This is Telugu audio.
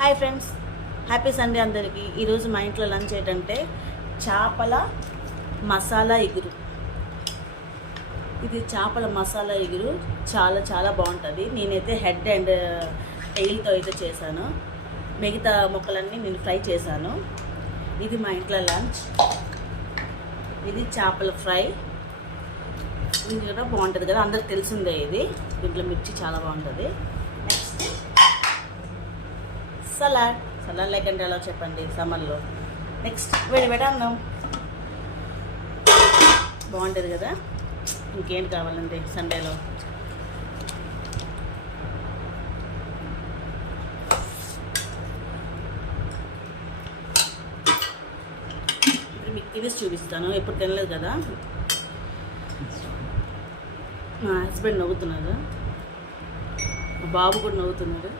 హాయ్ ఫ్రెండ్స్, హ్యాపీ సండే అందరికీ. ఈరోజు మా ఇంట్లో లంచ్ ఏంటంటే చేపల మసాలా ఎగురు. ఇది చేపల మసాలా ఎగురు చాలా చాలా బాగుంటుంది. నేనైతే హెడ్ అండ్ టెయిల్తో అయితే చేశాను. మిగతా ముక్కలన్నీ నేను ఫ్రై చేశాను. ఇది మా ఇంట్లో లంచ్. ఇది చేపల ఫ్రై. ఇది కూడా బాగుంటుంది కదా, అందరికి తెలిసిందే. ఇది దీంట్లో మిర్చి చాలా బాగుంటుంది. నెక్స్ట్ సలాడ్ లేకంటే ఎలా చెప్పండి సమ్మర్లో. నెక్స్ట్ వేడి అన్నం బాగుంటుంది కదా. ఇంకేంటి కావాలండి సండేలో. ఇప్పుడు మీకు తినేసి చూపిస్తాను. ఎప్పుడు తినలేదు కదా. మా హస్బెండ్ నవ్వుతున్నాడు, మా బాబు కూడా నవ్వుతున్నాడు.